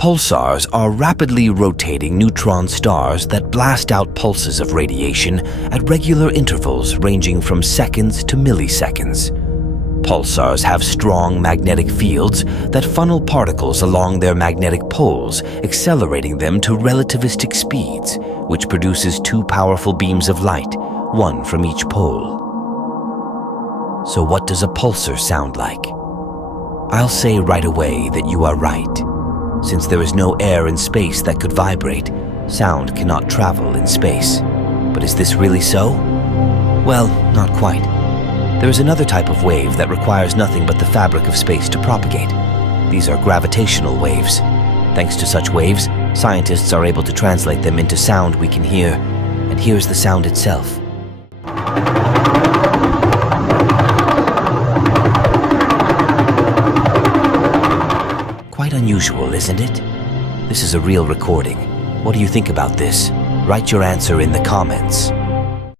Pulsars are rapidly rotating neutron stars that blast out pulses of radiation at regular intervals ranging from seconds to milliseconds. Pulsars have strong magnetic fields that funnel particles along their magnetic poles, accelerating them to relativistic speeds, which produces two powerful beams of light, one from each pole. So what does a pulsar sound like? I'll say right away that you are right. Since there is no air in space that could vibrate, sound cannot travel in space. But is this really so? Well, not quite. There is another type of wave that requires nothing but the fabric of space to propagate. These are gravitational waves. Thanks to such waves, scientists are able to translate them into sound we can hear, and here's the sound itself. Quite unusual, isn't it? This is a real recording. What do you think about this? Write your answer in the comments.